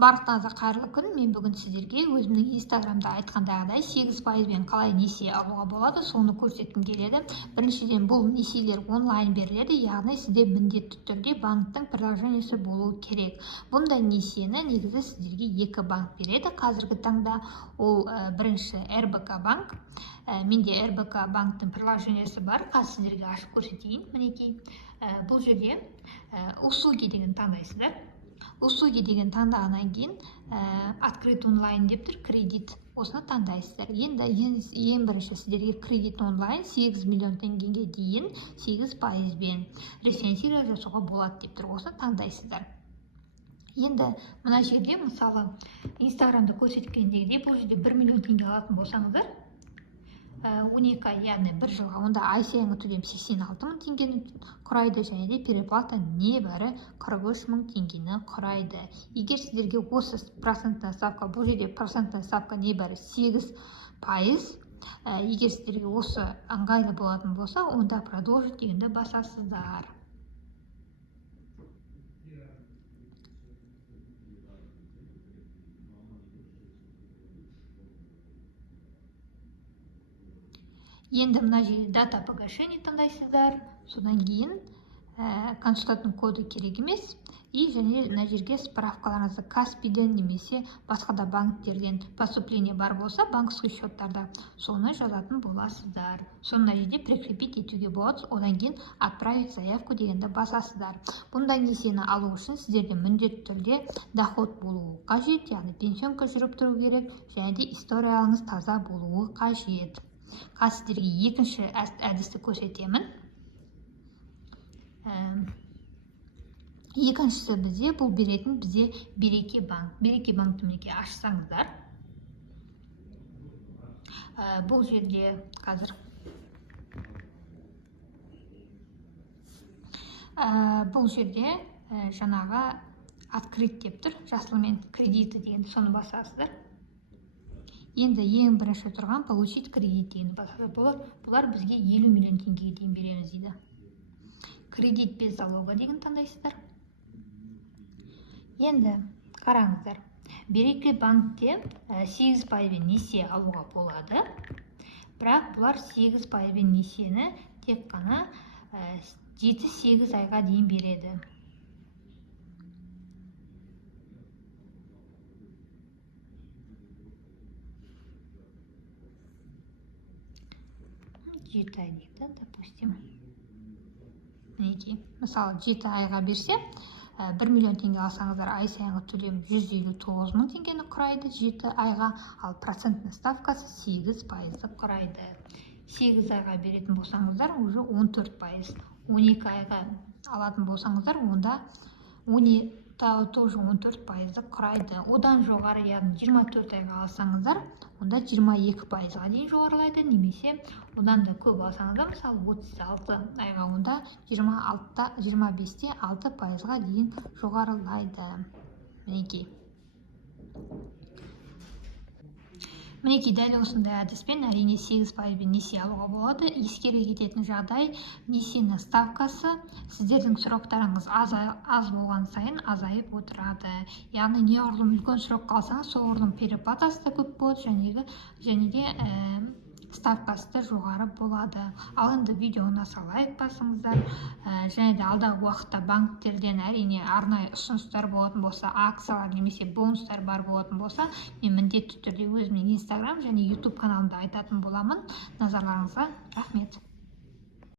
Барлықтарыңызға қайырлы күн. Мен бүгін сіздерге өзімнің инстаграмда айтқандағыдай 8%-бен қалай несие алуға болады, соны көрсеткім келеді. Біріншіден, бұл несиелер онлайн беріледі, яғни сізде міндетті түрде банктың приложениесі болуы керек. Бұндай несиені негізі сіздерге екі банк береді. Қазіргі таңда ол бірінші РБК банк. Менде РБК банктың приложениесі бар. Қазір сіздерге ашып көрсетейін. Мінекей, бұл жерде услуги деген таңдайсыздар. Услуги деген таңдағаннан кейін открыт онлайн деп тұр, кредит. Осыны таңдайсыздар. Енді ең бірінші сіздерге кредит онлайн 8 миллион теңгеге дейін 8%-бен рефинансирование жасауға болады деп тұр. Осыны таңдайсыздар. Енді мына жерде мысалы инстаграмда көрсеткендегідей бұл жерде 1 миллион теңге алатын болсаңыздар, 12 ай, яғни 1 жылға, онда ай сайынғы төлем 86 мың теңгені құрайды, және де переплата небәрі 43 мың теңгені құрайды. Егер сіздерге осы процентная ставка, бұл жерде процентная ставка небәрі 8%, егер сіздерге осы ыңғайлы болатын болса, онда продолжить дегенді басасыздар. Енді мына жерде дата погашения таңдайсыздар, содан кейін консультанттың коды керек емес, және мына жерге справкаларыңызды Каспийден немесе басқа да банктерден поступление бар болса, банковский счеттарда соны жазатын боласыздар. Соны мына жерде прикрепить етуге болады, одан кейін отправить заявку дегенді басасыздар. Бұндай несиені алу үшін сіздерде міндетті түрде доход болуы қажет, яғни пенсионка жүріп тұру керек, және де историяларыңыз таза болуы қажет. Қазір сіздерге екінші әдісті көрсетемін. Екіншісі бізде бұл беретін Береке банк. Береке банкты мінекей ашсаңыздар. Бұл жерде қазір бұл жерде жаңағы открыт деп тұр, жасылмен кредиті деген, соны басасыздар. Енді ең бірінші тұрған получить кредит деген басады. Бұлар бізге 50 миллион теңгеге дейін береміз дейді. Кредит без залога деген таңдайсыздар. Енді қараңыздар. Береке банкте 8%-бен несие алуға болады. Бірақ бұлар 8%-бен несиені тек қана 7-8 айға дейін береді. Жеті ай дейді, допустим. Мысалы 7 айға берсе, 1 миллион теңге алсаңыздар, ай сайынғы төлем 159 мың теңгені құрайды 7 айға, ал процентный ставкасы 8%-ды құрайды. 8 айға беретін болсаңыздар, уже 14%. 12 айға алатын болсаңыздар, онда тоже 14%-ды құрайды. Одан жоғары, яғни 24 айға алсаңыздар, онда 22%-ға дейін жоғарылайды, немесе одан да көп алсаңыздар, мысалы 36 айға, онда 25-те 6%-ға дейін жоғарылайды. Мінекей дәл осындай әдіспен әрине 8%-бен несие алуға болады. Ескере кететін жағдай, несиенің ставкасы сіздердің сұрақтарыңыз аз болған сайын азайып отырады. Яғни неғұрлым үлкен сұрақ қалсаңыз, соғұрлым переплатасы да көп болады, және де ставкасы да жоғары болады. Ал енді видео ұнаса лайк басыңыздар, және де алдағы уақытта банктерден әрине арнайы ұсыныстар болатын болса, акциялар немесе бонустар бар болатын болса, мен міндетті түрде өзімнің инстаграм және ютуб каналымда айтатын боламын. Назарларыңызға рахмет.